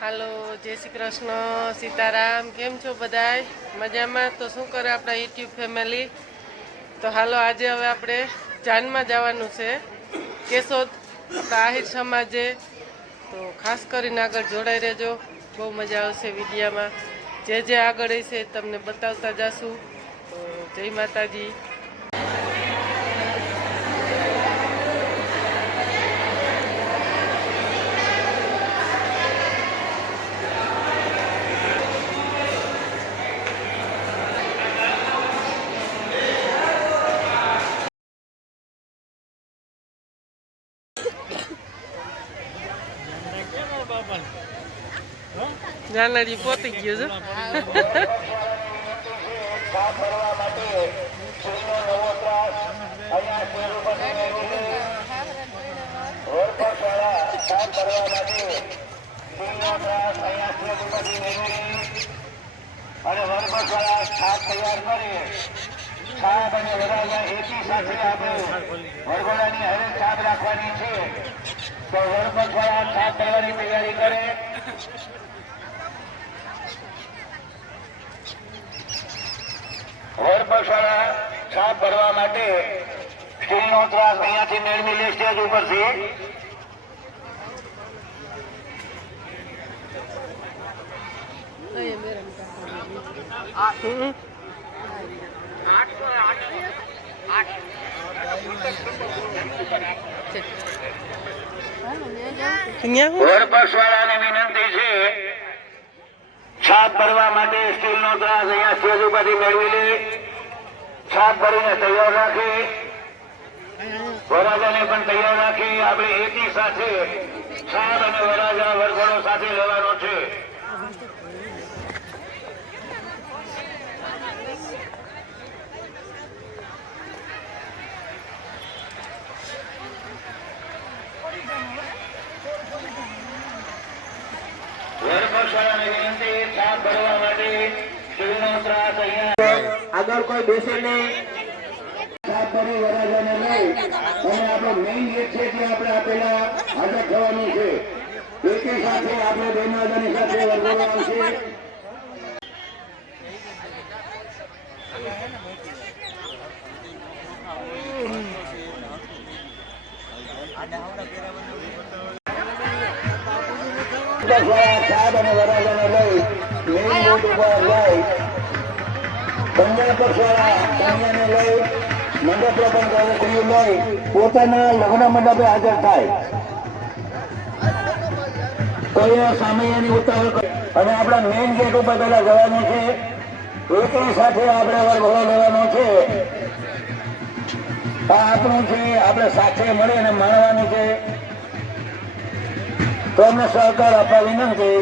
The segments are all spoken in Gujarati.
હાલો, જય શ્રી કૃષ્ણ, સીતારામ. કેમ છો બધાય? મજામાં? તો શું કરે આપણા યુટ્યુબ ફેમિલી? તો હાલો, આજે હવે આપણે જાનમાં જવાનું છે, કેશોદ, આપણા આહિર સમાજે. તો ખાસ કરીને આગળ જોડાઈ રહેજો, બહુ મજા આવશે વિડીયામાં. જે જે આગળ હશે તમને બતાવતા જશું. તો જય માતાજી. જાનડી પોતી ગયો છે. અને વરબસવાળા છાપ તૈયાર કરી છાપ અને વરાળા એકી સાથે આપણે વરઘોડાની હરે છાપ રાખવાની છે. તો વરબસવાળા છાપ કરવાની તૈયારી કરે. વરબસવાળા છાપ ભરવા માટે સ્ટીલનો ત્રાસ અહીંયાથી મેળવી લે સ્ટેજ ઉપરથી. વરબસવાળાને વિનંતી છે, છાપ ભરવા માટે સ્ટીલનો ત્રાસ અહીંયા સ્ટેજ ઉપરથી મેળવી લે. છાપ ભરીને તૈયાર રાખી, વરરાજાને પણ તૈયાર રાખી. આપણે એકી સાથે છાપ અને વરરાજા વરઘોડો સાથે લેવાનો છે. આગળ કોઈ બેસે નહીં. છાપ ભરી વરરાજાને લઈ અને આપણો મેઇન ગેટ છે ત્યાં આપણે આપેલા હાજર થવાનું છે. એકી સાથે આપણે બેનવાજાની સાથે વરઘોડો આવશે. છાપ અને વરરાજાને લઈ મેઇન ગેટ ઉપર લઈ કન્યા પક્ષવાળા કન્યાને લઈ મંડપ પણ કાર્યક્રમ લઈ પોતાના લગ્ન મંડપે હાજર થાય. કોઈ સામૈયાની ઉતાવળ અને આપણા મેઇન ગેટ ઉપર પેલા જવાનું છે. એકી સાથે આપણે વરઘોડો લેવાનો છે. આ આપણું છે, આપણે સાથે મળી અને માણવાનું છે. તો અમને સહકાર આપવા વિનંતી.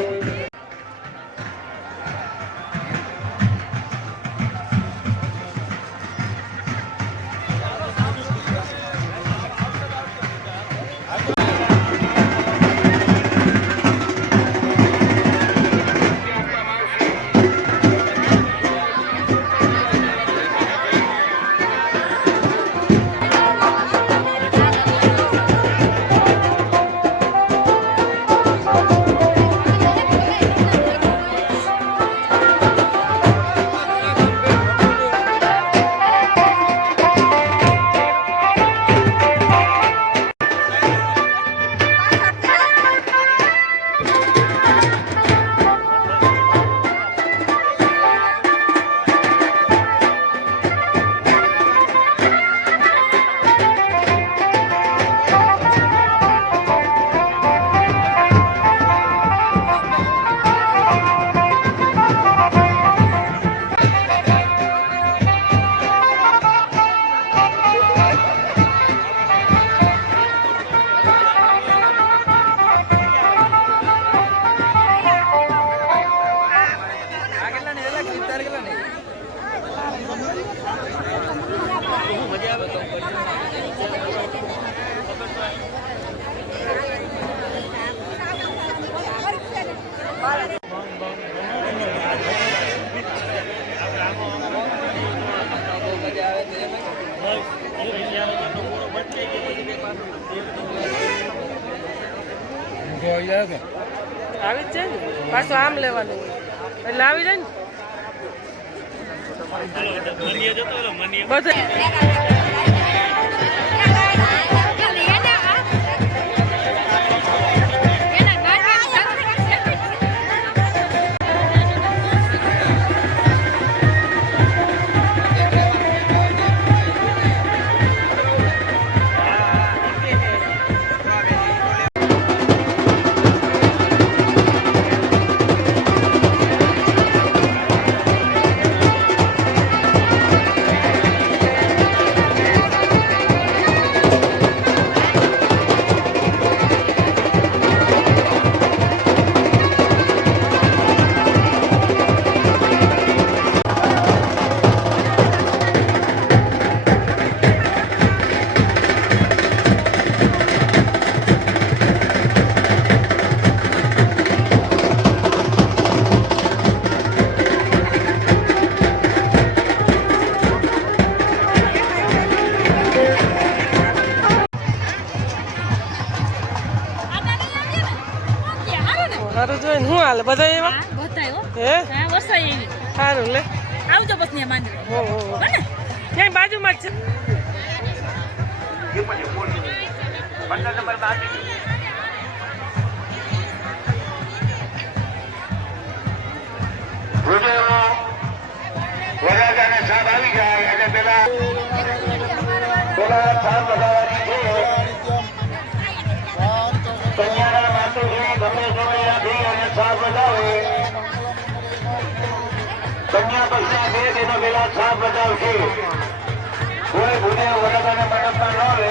આવી જ જાય ને પાછું આમ લેવાનું એટલે આવી જાય ને બધું સારું જોઈ ને શું હાલે બધા એવા હે સારું લે આવજો બસ ને માન હો ક્યાંય બાજુમાં જ છે વરાજાને સાથ આવી જાય અને પેલા સાથ લગાવવાની છે કન્યાના માતુજી ગમે સમય રાખી અને સાથ બજાવે કન્યા પક્ષના બે દિનો પેલા સાથ બજાવશે કોઈ ભૂલે વરાજાને મંડપમાં ન લે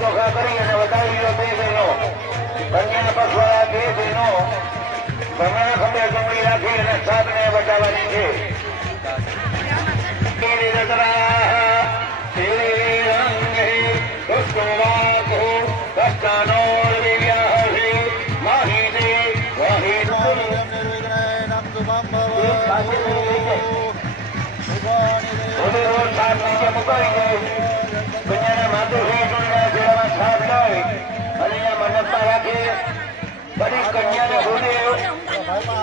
ચોખા કરી અને વધારી બે બહેનો કન્યા પક્ષવાળા બે બહેનો ભમણા ખંભે કમળી રાખી અને સાપને બચાવવાની છે મુકાવી દે કન્યાના માતુશ્રી જોડામાં છાપ લઈ અને મંડપમાં રાખી બધી કન્યાને હોદે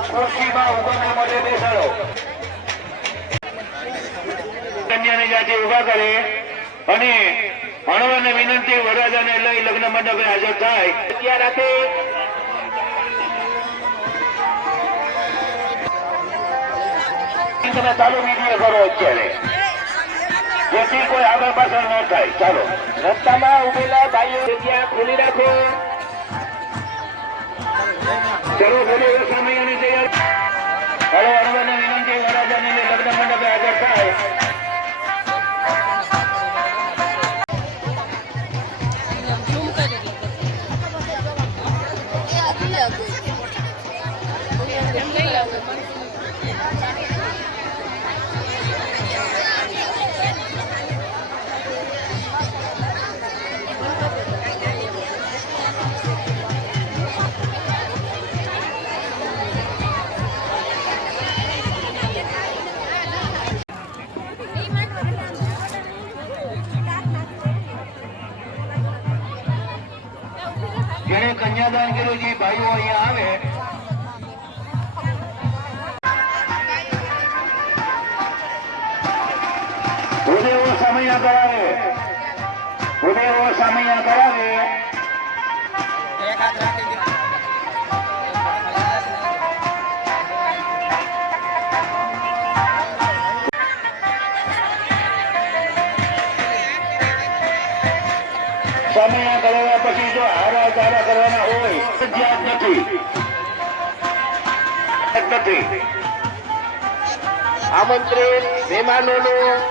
ખુરશીમાં ઉગમને મળે બેસાડો કન્યાને જ્યાંથી ઉભા કરે અને ભણવાને વિનંતી વરરાજાને લઈ લગ્ન મંડપે હાજર થાય ત્યાં રાખે તમે ચાલુ વિડીયો કરો અત્યારે જેથી કોઈ આગળ પાછળ ન થાય ચાલો રસ્તામાં ઉભેલા ભાઈઓ જગ્યા ખોલી રાખો ચલો બોલો સમયની તૈયાર હલો અણવાને વિનંતી વરરાજાને લગ્ન મંડપે હાજર થાય જેને કન્યાદાન કર્યું છે ભાઈઓ અહીંયા આવે ભૂદેવો સમયા કરાવે ભૂદેવો સમયા કરાવે સમયા કરાવ્યા પછી જો હારા ચારા કરવાના હોય જ્યાં નથી આમંત્રિત મહેમાનોનું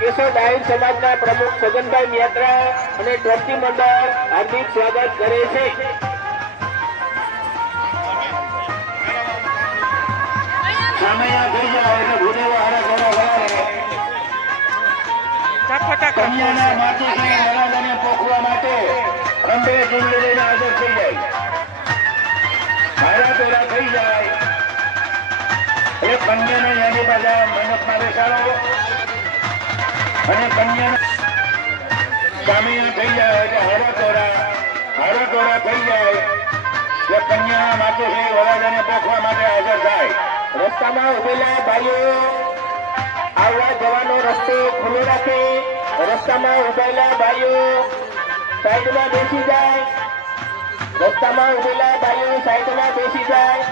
કેશોદ આહિર સમાજના પ્રમુખ છગનભાઈ યાત્રા અને ટ્રસ્ટી મંડળ હાર્દિક સ્વાગત કરે છે સમયા થઈ જાય એટલે ભૂદેવો હારા ચારા કન્યાના માતુશ્રી વરરાજાને પોખવા માટે ખંભે ચૂંટણી લઈને હાજર થઈ જાય મારા પેલા થઈ જાય એ કન્યાને એની પાછા મંડપમાં બેસાડો અને કન્યા સામૈયા થઈ જાય એટલે હારો થઈ જાય એટલે કન્યા માતુશ્રી વરરાજાને પોખવા માટે હાજર થાય. રસ્તામાં ઉભેલા ભાઈઓ આવવા જવાનો રસ્તો ખુલ્લો રાખે. રસ્તામાં ઉભેલા ભાઈઓ સાઈડમાં બેસી જાય. રસ્તામાં ઉભેલા ભાઈઓ સાઈડમાં બેસી જાય.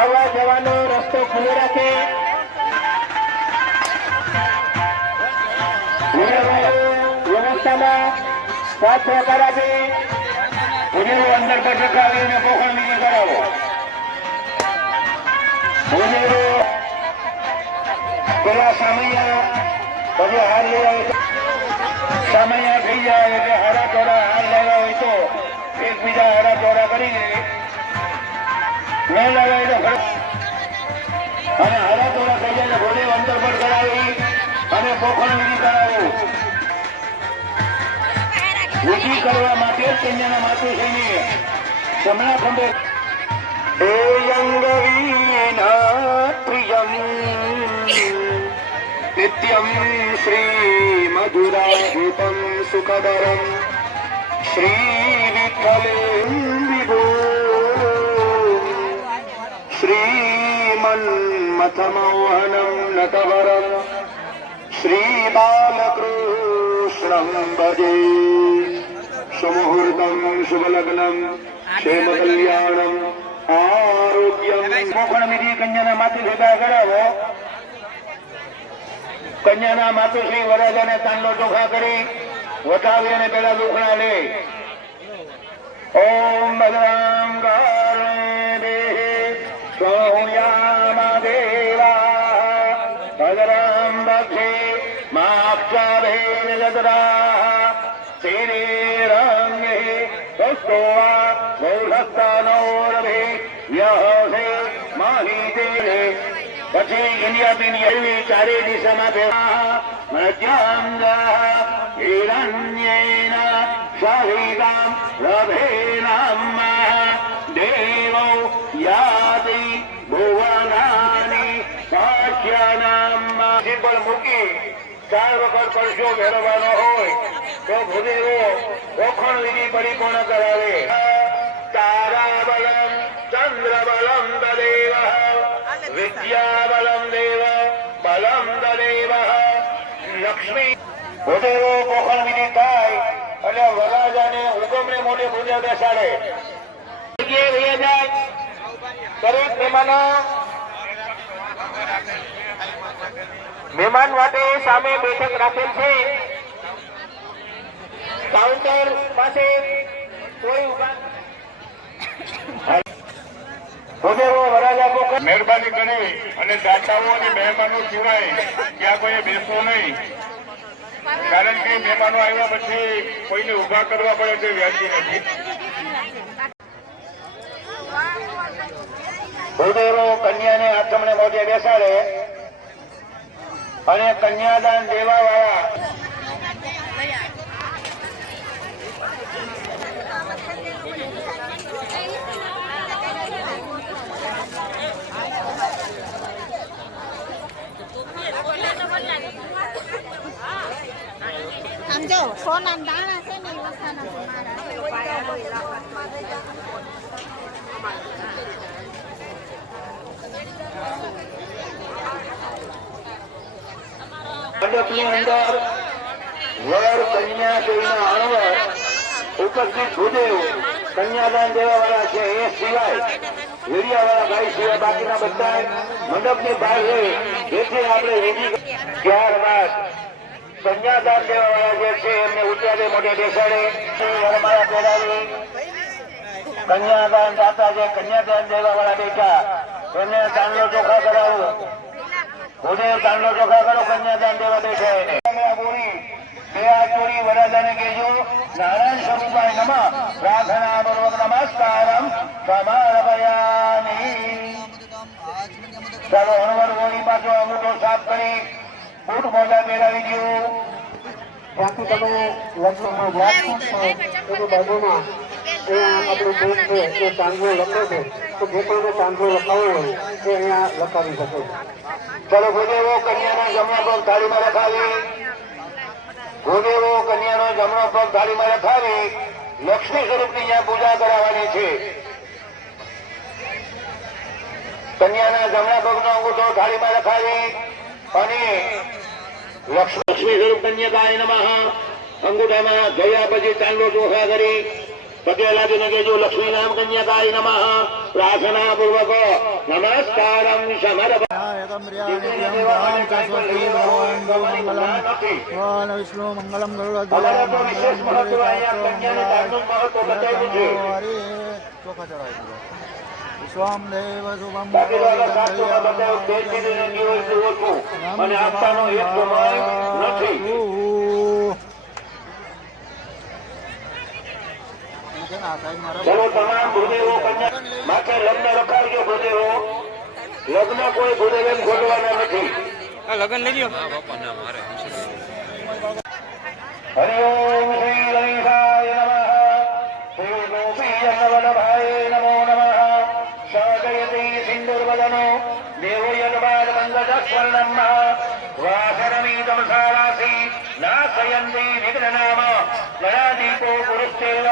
આવવા જવાનો રસ્તો ખુલ્લો રાખે. વ્યવસ્થામાં સાથ સહકાર આપે. ભુજેરો અંદર પર ચકાવીને પોખણ વિધિ કરાવો. ભુજેરો પેલા સામૈયા પછી હાર લેવા હોય સામૈયા થઈ જાય એટલે હારા તોરા હાર લેવા હોય તો એકબીજા હારા તોરા કરીને ન લગાવી તો ખરો અને હારા તોરા થઈ જાય ભુજેરો અંદર પર કરાવી અને પોખણ વિધિ કરાવો. વિધિ કરવા માટે કન્યાના માતુશ્રીને જમણા ખંભે પ્રિયમ નિત્યમ શ્રી મધુરાભૂતમ સુખદરમ શ્રી વિઠ્ઠલેમ વિભો શ્રીમન્મથમોહનમ નટવરમ શ્રી બાલકૃષ્ણમ ભજે. સુમુહૂર્તમ શુભલગ્નમ ક્ષેમ કલ્યાણમ આરોગ્યમ. પોખણ વિધિ કન્યાના માથે ભેગા કરાવો. કન્યાના માતુશ્રી વરરાજાને તાંડલો ચોખા કરી વટાવી અને પેલા દુખણા લે. ઓમ ભદ્રામ કારણે સૌયામા દેવા ભદ્રામ ભક્ષે માક્ષાભેન જદરા તેરે રંગે કસ્તોવા ગૌરસ્તાનોરભે યહસે માહિતે. પછી ઇન્ડિયા પીની એવી ચારે દિશામાં ભેગા મધ્યાંગા હિરણ્યેન સહિતામ રભેનામ દેવો યાતિ ભુવનાની સાખ્યાનામ. સિમ્બલ મૂકી 4 વખત પરસો ફેરવવાનો હોય તો ભુદેવો પોખણ વિધિ પરિપૂર્ણ કરાવે. તારાબલમ ચંદ્રબલમ તદેવ વિદ્યાબલમ દેવ બલમ તદેવ લક્ષ્મી. ભુદેવો પોખણ વિધિ થાય એટલે વરરાજાને હુકમને મોઢે પૂજા બેસાડે. દરેક મહેમાન માટે સામે બેઠક રાખેલ છે. કાઉન્ટર પાસે કોઈ ઉભા ભુદેવો વરરાજા પોખણ મહેરબાની કરી અને દાતાઓ અને મહેમાનો સિવાય ત્યાં કોઈ બેસવો નહીં, કારણ કે મહેમાનો આવ્યા પછી કોઈને ઉભા કરવા પડે તે વ્યાજી નથી. ભુદેવો કન્યાને આથમણે મોઢે બેસાડે અને કન્યાદાન દેવા વાળા આમ જો સોના દાણા છે ને એ વખાણા છે મારા. મંડપની અંદર વર કન્યા કોઈના અણવર ઉપસ્થિત ભુદેવ કન્યાદાન દેવા વાળા છે એ સિવાય વીડિયા વાળા ભાઈ સિવાય બાકીના બધા મંડપની બહાર રહે. જેથી આપણે વિધિ ત્યારબાદ કન્યાદાન દેવા વાળા જે છે એમને ઉચ્ચારે મોઢે બેસાડે, વરમાળા પહેરાવી કન્યાદાન દાતા જે કન્યાદાન દેવા વાળા બેઠા એમને તાંડલો ચોખા કરાવો. ભુદેવ તાંડલો ચોખા કરો, કન્યાદાન દેવા બેઠા એને બે હાથ જોડી વરરાજાને કહેજો નારાયણ સ્વરૂપાય નમઃ પ્રાર્થના પૂર્વક નમસ્કારમ સમર્પયામિ. ચાલો હણવર ગોળી પાછો અંગૂઠો સાફ કરી બૂટ મોજા પહેરાવી દો. ત્યાંથી તમે લગ્નમાં વાત કરશો એની બાજુમાં આપણું બેન છે એ ચાંદલો લખો છે તો જે કોઈને ચાંદલો લખાવો હોય એ અહીંયા લખાવી શકે છે. ચલો ભૂદેવો કન્યાના જમણો પગ થાળીમાં રખાવી. ભૂદેવો કન્યાનો જમણો પગ થાળીમાં રખાવી લક્ષ્મી સ્વરૂપની અહીંયા પૂજા કરાવવાની છે. કન્યાના જમણા પગનો અંગૂઠો થાળીમાં રખાવી અને લક્ષ્મી સ્વરૂપ કન્યકાય નમઃ અંગૂઠામાં જોયા પછી ચાંદલો ચોખા કરી પગે લાગીને કહેજો લક્ષ્મી નામ કન્યકાય નમઃ પ્રાર્થના પૂર્વક નમસ્કારમ સમર્પ. વિષ્ણુ મંગલમ અમારા તો વિશેષ મહત્વ અહીંયા કન્યાને દાનનું મહત્વ બતાવ્યું છે. ચોખા ચડાવી વિશ્વામ દેવ શુભમ બાકી તો આગળ શાસ્ત્રોમાં બતાવ્યું બે ચીજને જીવન જીવો છું અને આપવાનો એક સમય નથી. ચલો તમામ ભૂદેવો કન્યા માથે લગ્ન રખાવજો. ભૂદેવો લગ્ન કોઈ ભૂદેવ એમ ખોલવાના નથી. હરિ ઓમ શ્રી ગણેશાય નમઃ. શ્રી ગોપીયન્નવલ્લભાય નમો નમઃ. સજયતિ સિંદુર્વદનો દેવો યજમાન મંગળસ્વર્ણમ વાસનમિદમ સારાસી નાશયન્તિ વિઘ્નનામ ગણાદીપો પુરુષેવ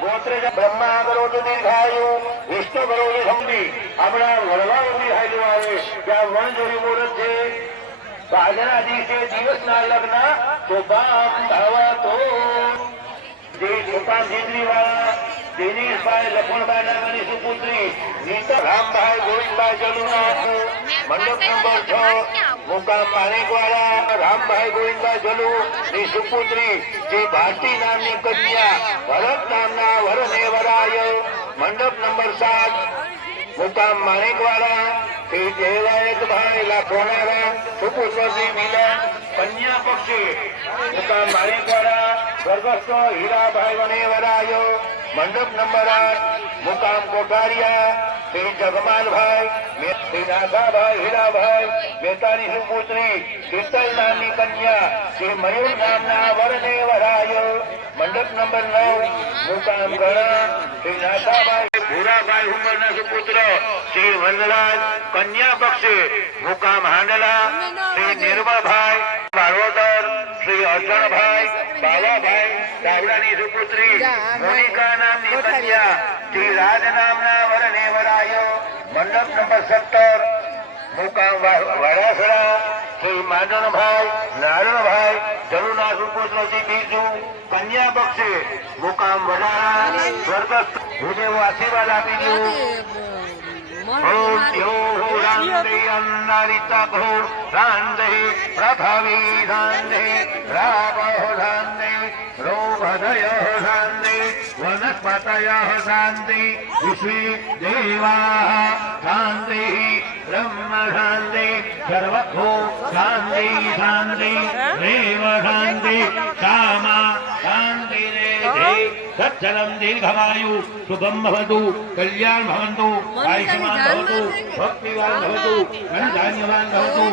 ગોત્રજ બ્રહ્મા કરોતુ દીર્ઘાયુ વિષ્ણુ કરોતુ સમધિ. આપણા વડવાઓની હાજુ આવે ત્યાં વણજોડી મુહૂર્ત છે. તો આજના દિવસે દિવસના લગ્ન ચોપામ ધાવતો જે ચોપામ જીંદરીવાળા દિનેશભાઈ લખણભાઈ નામની સુપુત્રી નીતા રામભાઈ ગોવિંદભાઈ જલુના મંડપ નંબર 6 મુકામ માણેકવાળા રામભાઈ ગોવિંદભાઈ જલુ ની સુપુત્રી જે ભારતી નામની કન્યા ભરત નામના વરને વરાય મંડપ નંબર 7 મુકામ માણેકવાળા શ્રી જયલાયતભાઈ લાખોનારા સુપુત્ર શ્રી મિલન કન્યા પક્ષી મુકામ માણેકવાળા સ્વર્ગસ્થ હીરાભાઈ વનેવરાય મંડપ નંબર 8 મુકામ કોઠારિયા શ્રી જગમાલભાઈ શ્રી નાથાભાઈ હીરાભાઈ મહેતાની સુપુત્રી શીતલ નામની કન્યા શ્રી મયુર નામના વરને વરાય મંડપ નંબર 9 મુકામ ગણા શ્રી નાથાભાઈ ભૂરાભાઈ ઉમરના સુપુત્ર શ્રી વનરાજ કન્યા પક્ષે મુકામ હાંડલા શ્રી નિર્મળભાઈ બારોદર શ્રી અર્જણભાઈ બાવાભાઈ દાવડાની સુપુત્રી મોનિકા નામની કન્યા શ્રી રાજ નામના વરને વરાય મંડપ નંબર 17 મુકામ વાડાસરા શ્રી માંડણભાઈ નારણભાઈ જલુના સુપુત્ર શ્રી બીજુ કન્યા પક્ષે મુકામ વડારા સ્વર્ગસ્થ ભૂદેવો આશીર્વાદ આપી દો. ઓમ યો રાંદે અન્નારિતા ઘો રાંદે પ્રભાવી રાંદે રાવહો રાંદે રોગધય રાંદે વનસ્પતય શાંતિ વિશ્વે દેવા શાંતિ બ્રહ્મ શાંતિ સર્વભો શાંતિ શાંતિ દેવ શાંતિ કામા શાંતિ સચ્છલમ દીર્ઘમાયુ શુભમ ભવતુ કલ્યાણ ભવંતુ આયુષ્માન ભવતુ ભક્તિવાન ભવતુ ધનધાન્યવાન ભવતુ.